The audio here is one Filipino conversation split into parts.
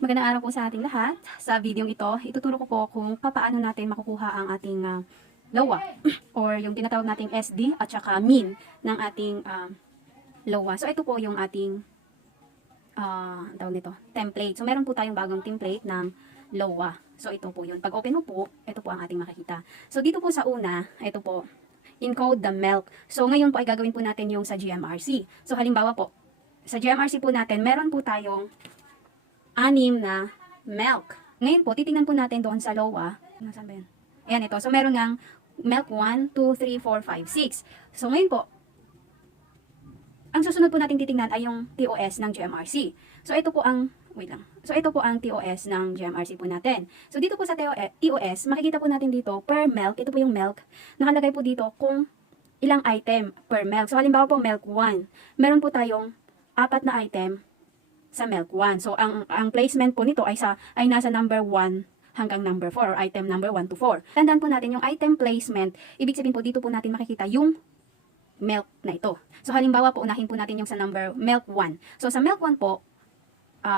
Magandang araw po sa ating lahat. Sa video ito, ituturo ko po kung paano natin makukuha ang ating LOA or yung tinatawag nating SD at saka mean ng ating LOA. So ito po yung ating tawag nito, template. So meron po tayong bagong template ng LOA. So ito po yun. Pag open mo po, ito po ang ating makikita. So dito po sa una, ito po, encode the MELC. So ngayon po ay gagawin po natin yung sa GMRC. So halimbawa po, sa GMRC po natin, meron po tayong 6 na MELC. Ngayon po, titingnan po natin doon sa LOA. Nasaan ba yan? Ayan ito. So, meron ng MELC 1, 2, 3, 4, 5, 6. So, ngayon po, ang susunod po natin titingnan ay yung TOS ng GMRC. So, ito po ang, wait lang. So, ito po ang TOS ng GMRC po natin. So, dito po sa TOS, makikita po natin dito per MELC. Ito po yung MELC. Nakalagay po dito kung ilang item per MELC. So, halimbawa po MELC 1. Meron po tayong 4 na item sa MELC 1. So, ang placement po nito ay nasa number 1 hanggang number 4 or item number 1 to 4. Tandaan po natin yung item placement, ibig sabihin po dito po natin makikita yung MELC na ito. So, halimbawa po, unahin po natin yung sa number MELC 1. So, sa MELC 1 po,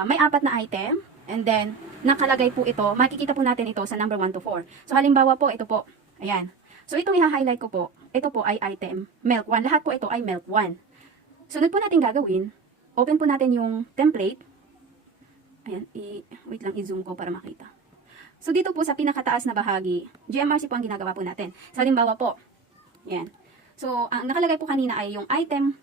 may 4 na item and then, nakalagay po ito, makikita po natin ito sa number 1 to 4. So, halimbawa po, ito po, ayan. So, itong i-highlight ko po, ito po ay item MELC 1. Lahat po ito ay MELC 1. Sunod po natin gagawin, open po natin yung template. Ayan, wait lang, i-zoom ko para makita. So, dito po sa pinakataas na bahagi, GMRC po ang ginagawa po natin. So, halimbawa po, ayan. So, ang nakalagay po kanina ay yung item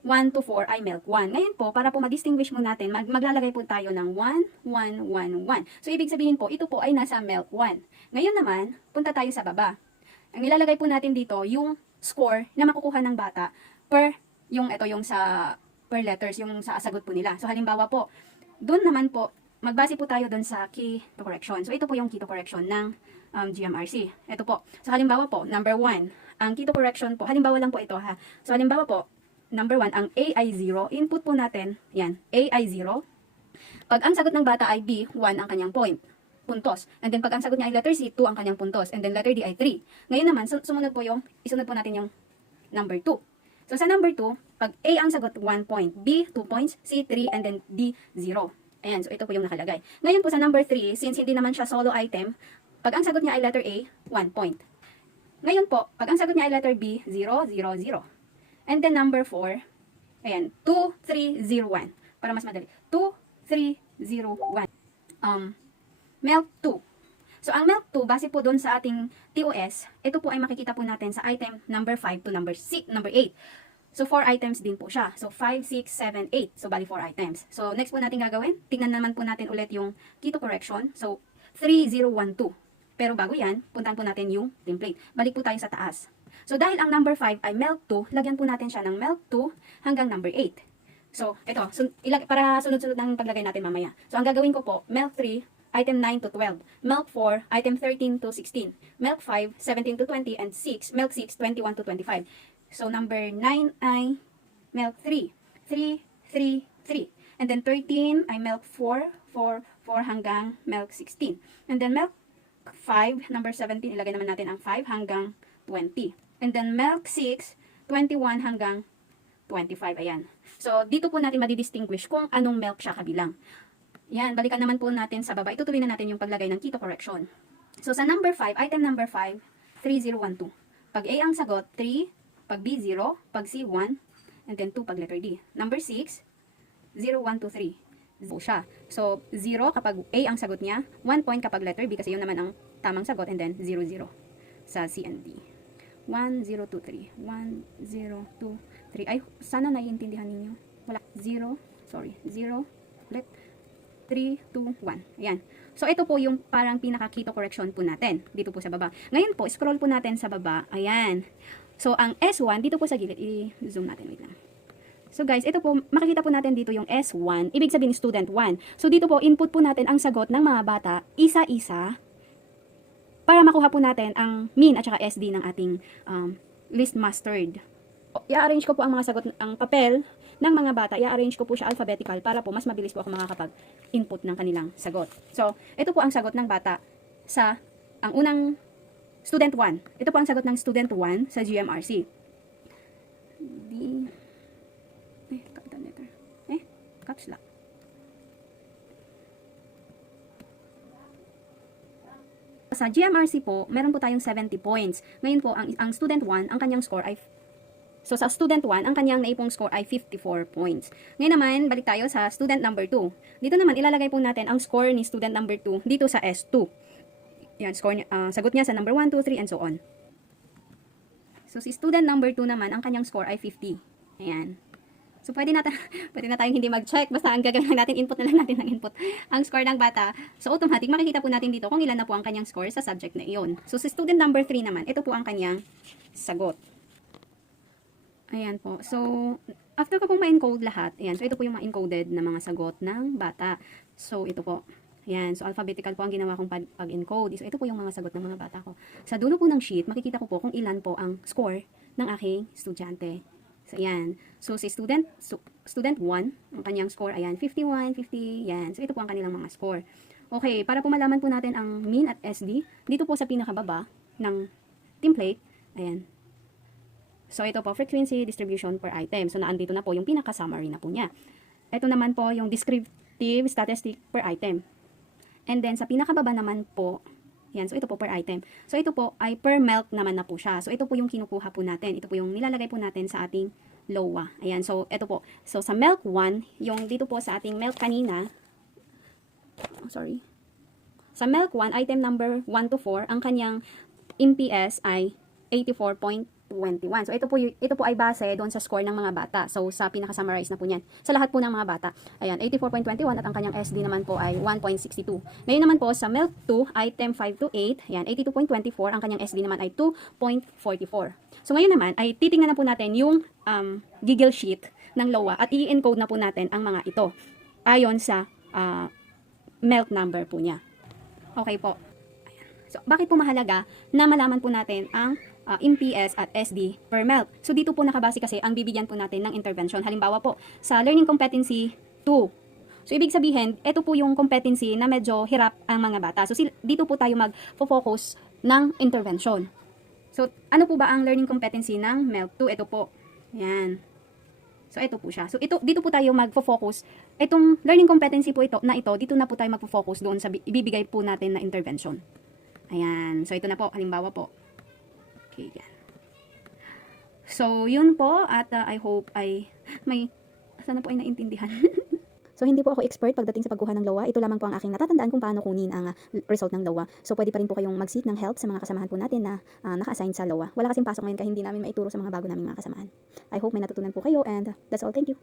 1 to 4 ay MELC 1. Ngayon po, para po ma-distinguish mo natin, maglalagay po tayo ng 1, 1, 1, 1. So, ibig sabihin po, ito po ay nasa MELC 1. Ngayon naman, punta tayo sa baba. Ang ilalagay po natin dito, yung score na makukuha ng bata per, yung sa per letters, yung sa sagot po nila. So, halimbawa po, doon naman po, magbase po tayo doon sa key to correction. So, ito po yung key to correction ng GMRC. Ito po. So, halimbawa po, number 1, ang key to correction po, halimbawa lang po ito ha. So, halimbawa po, number 1, ang A ay 0, input po natin, yan, A ay 0. Pag ang sagot ng bata ay B, 1 ang kanyang puntos. And then, pag ang sagot niya ay letter C, 2 ang kanyang puntos. And then, letter D ay 3. Ngayon naman, isunod po natin yung number 2. So, sa number 2, pag A ang sagot, 1 point. B, 2 points. C, 3. And then D, 0. Ayan. So, ito po yung nakalagay. Ngayon po sa number 3, since hindi naman siya solo item, pag ang sagot niya ay letter A, 1 point. Ngayon po, pag ang sagot niya ay letter B, 0, 0, 0. And then number 4, ayan, 2, 3, 0, 1. Para mas madali. 2, 3, 0, 1. MELC 2. So, ang MELC 2, base po doon sa ating TOS, ito po ay makikita po natin sa item number 5 to number 8. So, 4 items din po siya. So, 5, 6, 7, 8. So, bali 4 items. So, next po natin gagawin, tingnan naman po natin ulit yung key to correction. So, 3, 0, 1, 2. Pero bago yan, puntahan po natin yung template. Balik po tayo sa taas. So, dahil ang number 5 ay MELC 2, lagyan po natin siya ng MELC 2 hanggang number 8. So, ito, para sunod-sunod ng paglagay natin mamaya. So, ang gagawin ko po, MELC 3, item 9 to 12. MELC 4, item 13 to 16. MELC 5, 17 to 20. And 6, MELC 6, 21 to 25. So, number 9 ay MELC 3. 3, 3, 3. And then 13 ay MELC 4, 4, 4 hanggang MELC 16. And then MELC 5, number 17, ilagay naman natin ang 5 hanggang 20. And then MELC 6, 21 hanggang 25. Ayan. So, dito po natin madidistinguish kung anong MELC siya kabilang. Yan, balikan naman po natin sa baba. Itutuloy na natin yung paglagay ng key to correction. So, sa number 5, item number 5, 3012. Pag A ang sagot, 3. Pag B, 0. Pag C, 1. And then 2 pag letter D. Number 6, 0, 1, 2, 3. 0 siya. So, 0 kapag A ang sagot niya, 1 point kapag letter B kasi yun naman ang tamang sagot, and then 0, 0 sa C and D. 1, 0, 2, 3. 1, 0, 2, 3. Ay, sana naiintindihan ninyo. Wala. 0, sorry. 0, ulit. 3, 2, 1. Ayan. So, ito po yung parang pinaka-key to correction po natin. Dito po sa baba. Ngayon po, scroll po natin sa baba. Ayan. So, ang S1, dito po sa gilid. I-zoom natin. Wait lang. So, guys, ito po, makikita po natin dito yung S1. Ibig sabihin, student 1. So, dito po, input po natin ang sagot ng mga bata, isa-isa, para makuha po natin ang mean at saka SD ng ating list mastered. I-arrange ko po ang mga sagot, ang papel ng mga bata, i-arrange ko po siya alphabetical para po mas mabilis po ako makakapag-input ng kanilang sagot. So, ito po ang sagot ng bata sa ang unang student 1. Ito po ang sagot ng student 1 sa GMRC. Capital letter. Caps lock. sa GMRC po, meron po tayong 70 points. Ngayon po, ang student 1, ang kanyang score ay So, sa student 1, ang kanyang naipong score ay 54 points. Ngayon naman, balik tayo sa student number 2. Dito naman, ilalagay po natin ang score ni student number 2 dito sa S2. Yan, score niya, sagot niya sa number 1, 2, 3, and so on. So, si student number 2 naman, ang kanyang score ay 50. Ayan. So, pwede na tayong hindi mag-check. Basta ang gagawin natin, input na lang natin ng input ang score ng bata. So, automatic, makikita po natin dito kung ilan na po ang kanyang score sa subject na iyon. So, si student number 3 naman, ito po ang kanyang sagot. Ayan po. So, after ko pong ma-encode lahat, ayan. So, ito po yung ma-encoded na mga sagot ng bata. So, ito po. Ayan. So, alphabetical po ang ginawa kong pag-encode. So, ito po yung mga sagot ng mga bata ko. Sa dulo po ng sheet, makikita ko po kung ilan po ang score ng aking estudyante. So, ayan. So, si student 1, ang kanyang score, ayan, 51, 50, ayan. So, ito po ang kanilang mga score. Okay, para po malaman po natin ang mean at SD, dito po sa pinakababa ng template, ayan. So, ito po, frequency distribution per item. So, naandito na po yung pinaka-summary na po niya. Ito naman po yung descriptive statistic per item. And then, sa pinakababa naman po, yan, so ito po per item. So, ito po ay per MELC naman na po siya. So, ito po yung kinukuha po natin. Ito po yung nilalagay po natin sa ating LOA. Ayan, so, ito po. So, sa MELC 1, yung dito po sa ating MELC kanina, Sa MELC 1, item number 1 to 4, ang kanyang MPS ay 84.21. So, ito po ay base doon sa score ng mga bata. So, sa pinaka-summarize na po niyan. Sa lahat po ng mga bata. Ayan, 84.21 at ang kanyang SD naman po ay 1.62. Ngayon naman po, sa MELC 2, item 5 to 8, ayan, 82.24. Ang kanyang SD naman ay 2.44. So, ngayon naman, ay titingnan na po natin yung Google Sheet ng LOA at i-encode na po natin ang mga ito ayon sa MELC number po niya. Okay po. So, bakit po mahalaga na malaman po natin ang MPS at SD per MELC? So, dito po nakabase kasi ang bibigyan po natin ng intervention. Halimbawa po, sa Learning Competency 2. So, ibig sabihin, ito po yung competency na medyo hirap ang mga bata. So, dito po tayo mag-focus ng intervention. So, ano po ba ang learning competency ng MELC 2? Ito po. Yan. So, ito po siya. So, dito po tayo mag-focus. Itong learning competency po dito na po tayo mag-focus doon sa ibibigay po natin na intervention. Ayan. So, ito na po. Halimbawa po. Okay, yan. So, yun po. At I hope sana po ay naintindihan. So, hindi po ako expert pagdating sa pagkuha ng LOA. Ito lamang po ang aking natatandaan kung paano kunin ang result ng LOA. So, pwede pa rin po kayong mag-seek ng help sa mga kasamahan po natin na naka-assign sa LOA. Wala kasing pasok ngayon kaya hindi namin maituro sa mga bago naming mga kasamahan. I hope may natutunan po kayo and that's all. Thank you.